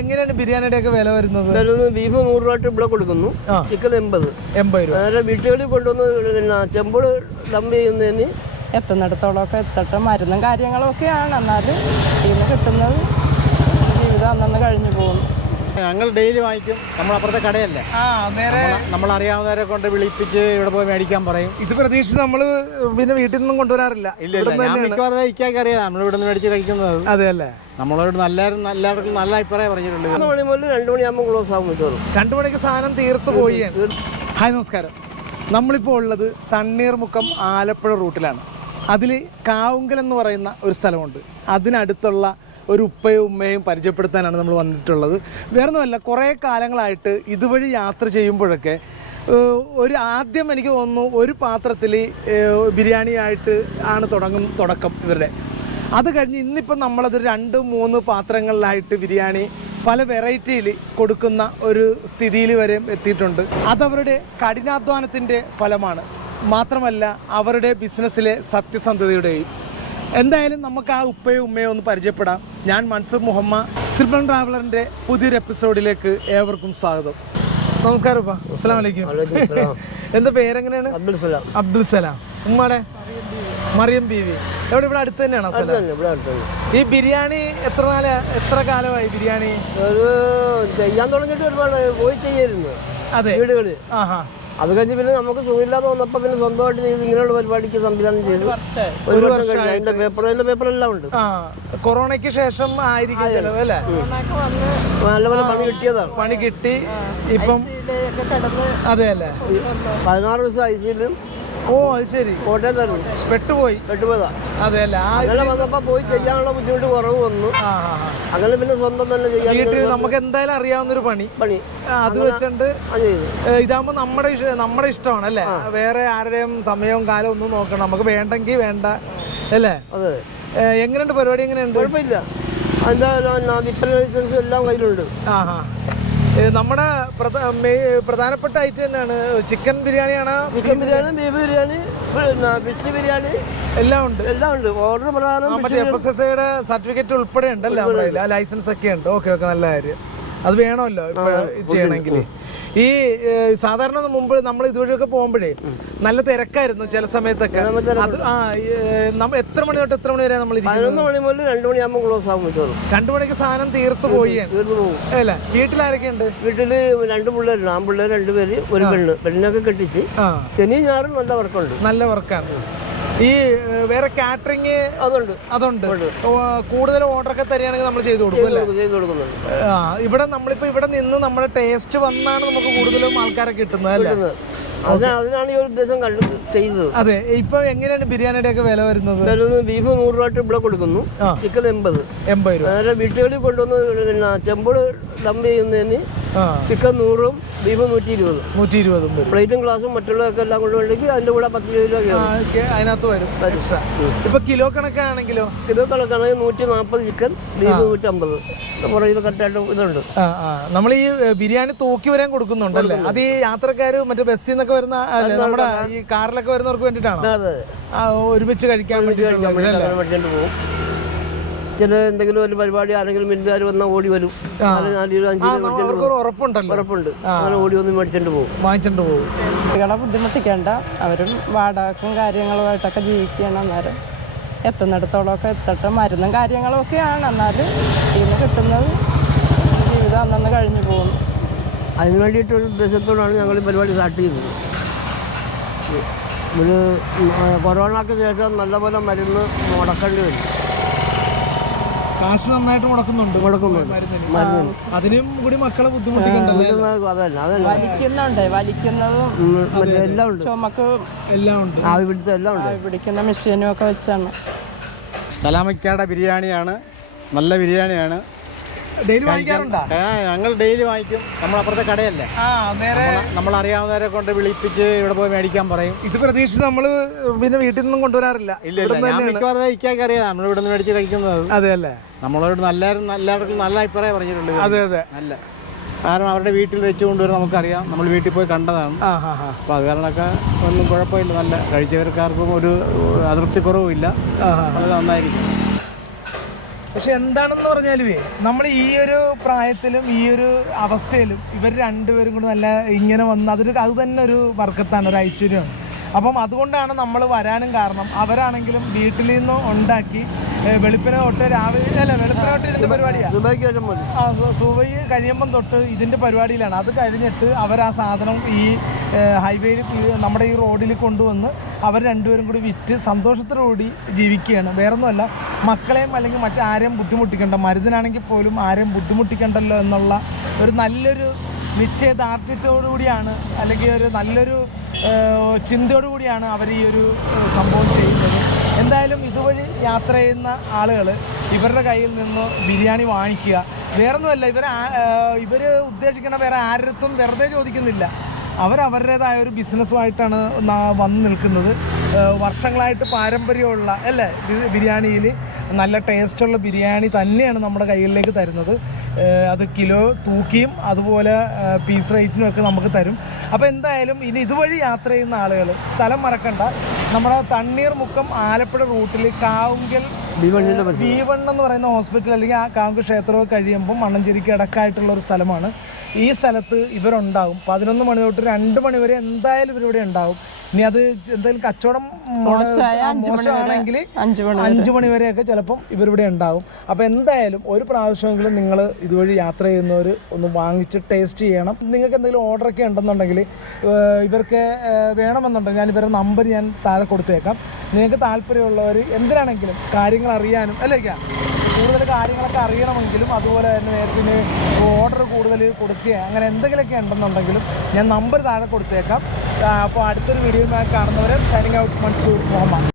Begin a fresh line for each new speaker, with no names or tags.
എങ്ങനെയാണ് ബിരിയാണിയുടെ ഒക്കെ വില വരുന്നത്?
ബീഫ് നൂറ് രൂപ ഇവിടെ കൊടുക്കുന്നു. ചിക്കൻ എൺപത്.
എൺപത് രൂപ.
അതായത് വീട്ടുകളിൽ കൊണ്ടുവന്ന് പിന്നെ ചെമ്പോട് ഡംപ് ചെയ്യുന്നതിന്
എത്തുന്നിടത്തോളമൊക്കെ എത്തട്ടെ. മരുന്നും കാര്യങ്ങളും ഒക്കെയാണ് എന്നാലും കിട്ടുന്നത് ജീവിതം അന്നന്ന് കഴിഞ്ഞു പോകുന്നു.
ഞങ്ങൾ ഡെയിലി വാങ്ങിക്കും. നമ്മൾ അപ്പുറത്തെ കടയല്ലേ.
ആ നേരെ
നമ്മൾ അറിയാവുന്നവരെ കൊണ്ട് വിളിപ്പിച്ച് ഇവിടെ പോയി മേടിക്കാൻ പറയും.
ഇത് പ്രതീക്ഷിച്ച് നമ്മൾ പിന്നെ വീട്ടിൽ നിന്നും കൊണ്ടുവരാറില്ല.
ഇല്ല. മിക്കവാറും ഇക്കാക്ക് അറിയാം. നമ്മൾ ഇവിടെ നിന്ന് മേടിച്ച് കഴിക്കുന്നത്.
അതെ അല്ലേ?
നമ്മളോട് നല്ല എല്ലാവർക്കും നല്ല അഭിപ്രായം പറഞ്ഞിട്ടുണ്ട്.
മൂന്ന് മണി മുതൽ രണ്ട് മണിയാകുമ്പോൾ ക്ലോസ് ആകും മിക്കവാറും.
രണ്ടു മണിക്ക് സാധനം തീർത്ത് പോയി. ഹായ് നമസ്കാരം. നമ്മളിപ്പോൾ ഉള്ളത് തണ്ണീർമുക്കം ആലപ്പുഴ റൂട്ടിലാണ്. അതിൽ കാവുങ്കൽ എന്ന് പറയുന്ന ഒരു സ്ഥലമുണ്ട്. അതിനടുത്തുള്ള ഒരു ഉപ്പയും ഉമ്മയും പരിചയപ്പെടുത്താനാണ് നമ്മൾ വന്നിട്ടുള്ളത്. വേറെ ഒന്നുമല്ല കുറേ കാലങ്ങളായിട്ട് ഇതുവഴി യാത്ര ചെയ്യുമ്പോഴൊക്കെ ഒരു ആദ്യം എനിക്ക് തോന്നുന്നു ഒരു പാത്രത്തിൽ ബിരിയാണിയായിട്ട് ആണ് തുടങ്ങും തുടക്കം ഇവരുടെ. അത് കഴിഞ്ഞ് ഇന്നിപ്പം നമ്മളത് രണ്ട് മൂന്ന് പാത്രങ്ങളിലായിട്ട് ബിരിയാണി പല വെറൈറ്റിയിൽ കൊടുക്കുന്ന ഒരു സ്ഥിതിയിൽ വരെ എത്തിയിട്ടുണ്ട്. അതവരുടെ കഠിനാധ്വാനത്തിന്റെ ഫലമാണ്. മാത്രമല്ല അവരുടെ ബിസിനസ്സിലെ സത്യസന്ധതയുടെയും. എന്തായാലും നമുക്ക് ആ ഉപ്പയും ഉമ്മയും ഒന്ന് പരിചയപ്പെടാം. ഞാൻ മൻസൂർ മുഹമ്മദ് ട്രിപ്പിൾ ട്രാവലറിന്റെ പുതിയൊരു എപ്പിസോഡിലേക്ക് ഏവർക്കും സ്വാഗതം. നമസ്കാരം ഉപ്പ. അസ്സാം വലൈക്കും. എന്താ പേരെങ്ങനെയാണ്?
അബ്ദുൽ സലാം.
അബ്ദുൽ സലാം. ഉമ്മയുടെ മറിയം ബീവി എവിടെ? ഇവിടെ അടുത്ത് തന്നെയാണോ സ്ഥലം?
ഇവിടെ
ഈ ബിരിയാണി എത്ര നാളെ എത്ര കാലമായി ബിരിയാണി?
ഒരു ചെയ്യാൻ തുടങ്ങിയിട്ട് ഒരുപാട് പോയി ചെയ്യായിരുന്നു.
അതെ.
വീടുകളിൽ അത് കഴിഞ്ഞ് പിന്നെ നമുക്ക് സുഖമില്ലാതെ വന്നപ്പോൾ പിന്നെ സ്വന്തമായിട്ട് ചെയ്ത് ഇങ്ങനെയുള്ള പരിപാടിക്ക് സംവിധാനം ചെയ്തു. ഒരു വർഷം കഴിഞ്ഞു. അതിന്റെ പേപ്പർ അതിന്റെ പേപ്പർ എല്ലാം ഉണ്ട്
കൊറോണയ്ക്ക് ശേഷം ആയിരിക്കും ചിലവ് അല്ലേ?
വന്ന്
നല്ലപോലെ പണി കിട്ടിയതാണ്.
പണി കിട്ടി. ഇപ്പം അതെ അല്ലേ?
പതിനാറ് ദിവസം ഐ സിയിലും
ഓ അത് ശരി.
കോട്ടയത്തായിരുന്നു.
പെട്ടുപോയി.
പെട്ടുപോയതാ.
അതെ അല്ലേ? ആ
അങ്ങനെ പോയി ചെയ്യാനുള്ള ബുദ്ധിമുട്ട് കുറവ് വന്നു.
ആ, ആ, ആ.
അങ്ങനെ പിന്നെ സ്വന്തം തന്നെ ചെയ്യാൻ
വീട്ടിൽ നമുക്ക് എന്തായാലും അറിയാവുന്നൊരു പണി.
പണി.
ആ, അത് വെച്ചിട്ട്
അത് ചെയ്തു.
ഏ, ഇതാകുമ്പോ നമ്മുടെ ഇഷ- നമ്മുടെ ഇഷ്ടമാണ് അല്ലേ? വേറെ ആരുടെയും സമയവും കാലവും ഒന്നും നോക്കണം. നമുക്ക് വേണ്ടെങ്കിൽ വേണ്ട അല്ലേ?
അതെ.
ഏ, എങ്ങനെയുണ്ട്? പരിപാടി എങ്ങനെയുണ്ട്?
കുഴപ്പമില്ല. അതിന്റെ വിൽപ്പന ലൈസൻസും എല്ലാം കയ്യിലുണ്ട്.
ആ ഏ, നമ്മുടെ പ്രധാനപ്പെട്ട ഐറ്റം തന്നെയാണ്. ചിക്കൻ ബിരിയാണിയാണ്.
Chicken biryani. Beef biryani fish biryani.
എല്ലാം ഉണ്ട്.
എല്ലാം ഉണ്ട്. ഓർഡർ പ്രകാരം
ആ, മറ്റേ എഫ് എസ് എസ് ഐയുടെ സർട്ടിഫിക്കറ്റ് ഉൾപ്പെടെ ഉണ്ടല്ലോ നമ്മുടെ ലൈസൻസ് ഒക്കെ ഉണ്ട്. ഓക്കെ ഓക്കെ നല്ല കാര്യം. അത് വേണമല്ലോ ചെയ്യണമെങ്കിൽ ഈ സാധാരണ മുമ്പ് നമ്മൾ ഇതുവഴിയൊക്കെ പോകുമ്പോഴേ നല്ല തിരക്കായിരുന്നു ചില സമയത്തൊക്കെ. അത് ആ ഏ, എത്ര മണി തൊട്ട് എത്ര മണി വരെ നമ്മൾ
പതിനൊന്ന് മണി മുതൽ രണ്ടു മണിയാകുമ്പോൾ ക്ലോസ് ആകും
രണ്ടു മണിക്ക് സാധനം തീർത്തു പോയി.
തീർന്നു പോകും
അല്ല? വീട്ടിലാരൊക്കെ ഉണ്ട്
വീട്ടിൽ രണ്ട് പിള്ളേരുണ്ട് ആൺപിള്ളേർ പിള്ളേർ രണ്ടുപേര് ഒരു പെണ്ണ്. പെണ്ണിനൊക്കെ കെട്ടിച്ച് ശനി ഞാറും നല്ല വർക്കുണ്ട്
നല്ല വർക്കാണ് ഈ വേറെ കാറ്ററിംഗ്
അതുണ്ട്.
അതുണ്ട്. കൂടുതൽ ഓർഡർ ഒക്കെ തരികയാണെങ്കിൽ നമ്മൾ ചെയ്തു കൊടുക്കും ആ ഇവിടെ നമ്മളിപ്പോ ഇവിടെ നിന്ന് നമ്മുടെ ടേസ്റ്റ് വന്നാണ് നമുക്ക് കൂടുതലും ആൾക്കാരെ കിട്ടുന്നത് അല്ലേ?
അതിനാണ് ഈ ഒരു ഉദ്ദേശം കണ്ടു ചെയ്യുന്നത്
അതെ ഇപ്പൊ എങ്ങനെയാണ് ബിരിയാണിയുടെ ഒക്കെ വില വരുന്നത്
ബീഫ് നൂറ് രൂപ ഇവിടെ കൊടുക്കുന്നു. ചിക്കൻ എൺപത്.
എൺപത് രൂപ.
വീട്ടുകളിൽ കൊണ്ടുവന്ന് ചെമ്പോൾ ചെമ്പോട് ഡംപ് ചെയ്യുന്നതിന് ചിക്കൻ നൂറും ബീഫ് നൂറ്റി ഇരുപത്
നൂറ്റി ഇരുപതും
പ്ലേറ്റും ഗ്ലാസും മറ്റുള്ളതൊക്കെ എല്ലാം കൊണ്ടുപോയി അതിന്റെ കൂടെ പത്ത് കിലോ രൂപ
അതിനകത്ത് വരും. എക്സ്ട്രാ ഇപ്പൊ കിലോ കണക്കാണെങ്കിലോ
കിലോ കണക്കാണെങ്കിൽ നൂറ്റി നാൽപ്പത് ചിക്കൻ ബീഫ് നൂറ്റി അമ്പത് ഇതുണ്ട്.
നമ്മൾ ഈ ബിരിയാണി തൂക്കി വരാൻ കൊടുക്കുന്നുണ്ടല്ലേ അത് ഈ യാത്രക്കാര് മറ്റേ ബസ്സിൽ നിന്നൊക്കെ വരുന്ന നമ്മുടെ ഈ കാറിലൊക്കെ വരുന്നവർക്ക് വേണ്ടിട്ടാണ് ഒരുമിച്ച് കഴിക്കാൻ വേണ്ടിയിട്ടുള്ളത് അല്ലേ
അങ്ങനെ മേടിച്ചോണ്ട് പോകും ചില എന്തെങ്കിലും ഒരു പരിപാടി ആരെങ്കിലും മില്ലുകാർ വന്നാൽ ഓടി വരും. നാല് നാല് കിലോ അഞ്ച്
ആ
കിലോ മേടിച്ചോണ്ട്
അവർക്ക് ഉറപ്പുണ്ടല്ലോ.
ഉറപ്പുണ്ട്. അങ്ങനെ ഓടി വന്ന് മേടിച്ചോണ്ട് പോകും.
വാങ്ങിച്ചോണ്ട് പോകും.
കുട്ടികളെ ബുദ്ധിമുട്ടിക്കേണ്ട. അവരും വാടകക്കും കാര്യങ്ങളുമായിട്ടൊക്കെ ജീവിക്കണം അന്നേരം എത്തുന്നിടത്തോളമൊക്കെ എത്തട്ടെ. മരുന്നും കാര്യങ്ങളും ഒക്കെയാണ് എന്നാലും ഇതിന് കിട്ടുന്നത് ജീവിതം അന്നന്ന് കഴിഞ്ഞു പോകുന്നു.
അതിന് വേണ്ടിയിട്ടൊരു ഉദ്ദേശത്തോടാണ് ഞങ്ങൾ ഈ പരിപാടി സ്റ്റാർട്ട് ചെയ്തത്. ഒരു കൊറോണക്ക് ശേഷം നല്ലപോലെ മരുന്ന് മുടക്കേണ്ടി വരും.
കാശ് നന്നായിട്ട് മുടക്കുന്നുണ്ട്. അതിനും കൂടി മക്കളെ
ബുദ്ധിമുട്ടിക്കുന്നുണ്ട് വലിക്കുന്നതും
എല്ലാം ഉണ്ട്.
ചുമക്ക്
എല്ലാം ഉണ്ട്.
ആവി പിടിച്ച എല്ലാം ഉണ്ട്.
പിടിക്കുന്ന മെഷീനും ഒക്കെ വെച്ചാണ്.
ബിരിയാണിയാണ്. നല്ല ബിരിയാണിയാണ്.
ഡെയിലി വാങ്ങിക്കാറുണ്ടോ?
ഞങ്ങൾ ഡെയിലി വാങ്ങിക്കും. നമ്മൾ അപ്പുറത്തെ കടയല്ലേ.
ആ നേരെ
നമ്മൾ അറിയാവുന്നവരെ കൊണ്ട് വിളിപ്പിച്ച് ഇവിടെ പോയി മേടിക്കാൻ പറയും.
ഇത് പ്രതീക്ഷിച്ച് നമ്മൾ പിന്നെ വീട്ടിൽ നിന്നും കൊണ്ടുവരാറില്ല.
മിക്കവാറും ഇക്കാക്ക് അറിയാം നമ്മൾ ഇവിടെ നിന്ന് മേടിച്ച് കഴിക്കുന്നത്.
അതെ അല്ലേ?
നമ്മളോട് നല്ല എല്ലാവർക്കും നല്ല അഭിപ്രായം പറഞ്ഞിട്ടുണ്ട്
അതെ അതെ.
നല്ല. കാരണം അവരുടെ വീട്ടിൽ വെച്ച് കൊണ്ടുവരുന്ന നമുക്കറിയാം. നമ്മൾ വീട്ടിൽ പോയി കണ്ടതാണ്. അപ്പൊ അത് കാരണമൊക്കെ ഒന്നും കുഴപ്പമില്ല. നല്ല കഴിച്ചവർക്കാർക്കും ഒരു അതൃപ്തി കുറവുമില്ല അത്. നന്നായിരിക്കും.
പക്ഷെ എന്താണെന്ന് പറഞ്ഞാലുവേ നമ്മൾ ഈ ഒരു പ്രായത്തിലും ഈ ഒരു അവസ്ഥയിലും ഇവർ രണ്ടുപേരും കൂടി നല്ല ഇങ്ങനെ വന്ന് അതൊരു അത് തന്നെ ഒരു വർക്കത്താണ് ഒരു ഐശ്വര്യമാണ്. അപ്പം അതുകൊണ്ടാണ് നമ്മൾ വരാനും കാരണം അവരാണെങ്കിലും വീട്ടിൽ നിന്ന് ഉണ്ടാക്കി വെളുപ്പിനെ തൊട്ട് രാവിലെ അല്ല വെളുപ്പിനെ തൊട്ട് ഇതിന്റെ പരിപാടിയാണ് സുബൈ കഴിയുമ്പം തൊട്ട് ഇതിന്റെ പരിപാടിയിലാണ്. അത് കഴിഞ്ഞിട്ട് അവർ ആ സാധനം ഈ ഹൈവേയിൽ നമ്മുടെ ഈ റോഡിൽ കൊണ്ടുവന്ന് അവർ രണ്ടുപേരും കൂടി വിറ്റ് സന്തോഷത്തോടുകൂടി ജീവിക്കുകയാണ്. വേറൊന്നുമല്ല മക്കളെയും അല്ലെങ്കിൽ മറ്റാരെയും ബുദ്ധിമുട്ടിക്കണ്ട മരുന്നാണെങ്കിൽ പോലും ആരെയും ബുദ്ധിമുട്ടിക്കണ്ടല്ലോ എന്നുള്ള ഒരു നല്ലൊരു നിശ്ചയദാർഢ്യത്തോടു കൂടിയാണ് അല്ലെങ്കിൽ ഒരു നല്ലൊരു ചിന്തയോടു കൂടിയാണ് അവർ ഈ ഒരു സംഭവം ചെയ്യുന്നത്. എന്തായാലും ഇതുവഴി യാത്ര ചെയ്യുന്ന ആളുകൾ ഇവരുടെ കയ്യിൽ നിന്ന് ബിരിയാണി വാങ്ങിക്കുക. വേറൊന്നുമല്ല ഇവർ ഇവർ ഉദ്ദേശിക്കുന്ന വേറെ ആരത്തും വെറുതെ ചോദിക്കുന്നില്ല. അവർ അവരുടേതായ ഒരു ബിസിനസ്സുമായിട്ടാണ് വന്നു നിൽക്കുന്നത്. വർഷങ്ങളായിട്ട് പാരമ്പര്യമുള്ള അല്ലേ ബിരിയാണിയിൽ നല്ല ടേസ്റ്റുള്ള ബിരിയാണി തന്നെയാണ് നമ്മുടെ കയ്യിലേക്ക് തരുന്നത്. അത് കിലോ തൂക്കിയും അതുപോലെ പീസ് റേറ്റിനും ഒക്കെ നമുക്ക് തരും. അപ്പോൾ എന്തായാലും ഇനി ഇതുവഴി യാത്ര ചെയ്യുന്ന ആളുകൾ സ്ഥലം മറക്കണ്ട. നമ്മുടെ തണ്ണീർമുക്കം ആലപ്പുഴ റൂട്ടിൽ കാവുങ്കൽ ഭീവണ്ണ എന്ന് പറയുന്ന ഹോസ്പിറ്റൽ അല്ലെങ്കിൽ ആ കാവുങ്കൽ ക്ഷേത്രമൊക്കെ കഴിയുമ്പോൾ മണ്ണഞ്ചേരിക്ക് ഇടക്കായിട്ടുള്ള ഒരു സ്ഥലമാണ്. ഈ സ്ഥലത്ത് ഇവരുണ്ടാവും. പതിനൊന്ന് മണി തൊട്ട് രണ്ട് മണി വരെ എന്തായാലും ഇവരിവിടെ ഉണ്ടാവും. ഇനി അത് എന്തെങ്കിലും കച്ചവടം മോശമാണെങ്കിൽ
അഞ്ചു മണി
വരെയൊക്കെ ചിലപ്പം ഇവരിവിടെ ഉണ്ടാവും. അപ്പോൾ എന്തായാലും ഒരു പ്രാവശ്യമെങ്കിലും നിങ്ങൾ ഇതുവഴി യാത്ര ചെയ്യുന്നവർ ഒന്ന് വാങ്ങിച്ച് ടേസ്റ്റ് ചെയ്യണം. നിങ്ങൾക്ക് എന്തെങ്കിലും ഓർഡറൊക്കെ ഉണ്ടെന്നുണ്ടെങ്കിൽ ഇവർക്ക് വേണമെന്നുണ്ടെങ്കിൽ ഞാൻ ഇവരുടെ നമ്പർ ഞാൻ താഴെ കൊടുത്തേക്കാം. നിങ്ങൾക്ക് താല്പര്യമുള്ളവർ എന്തിനാണെങ്കിലും കാര്യങ്ങൾ അറിയാനും അല്ലേ ഇക്ക? കൂടുതൽ കാര്യങ്ങളൊക്കെ അറിയണമെങ്കിലും അതുപോലെ തന്നെ നേരത്തിന് ഓർഡർ കൂടുതൽ കൊടുക്കുക അങ്ങനെ എന്തെങ്കിലുമൊക്കെ ഉണ്ടെന്നുണ്ടെങ്കിലും ഞാൻ നമ്പർ താഴെ കൊടുത്തേക്കാം. അപ്പോൾ അടുത്തൊരു വീഡിയോ കാണുന്നവരെ സൈനിങ് ഔട്ട് മൺസൂർ മുഹമ്മദ്.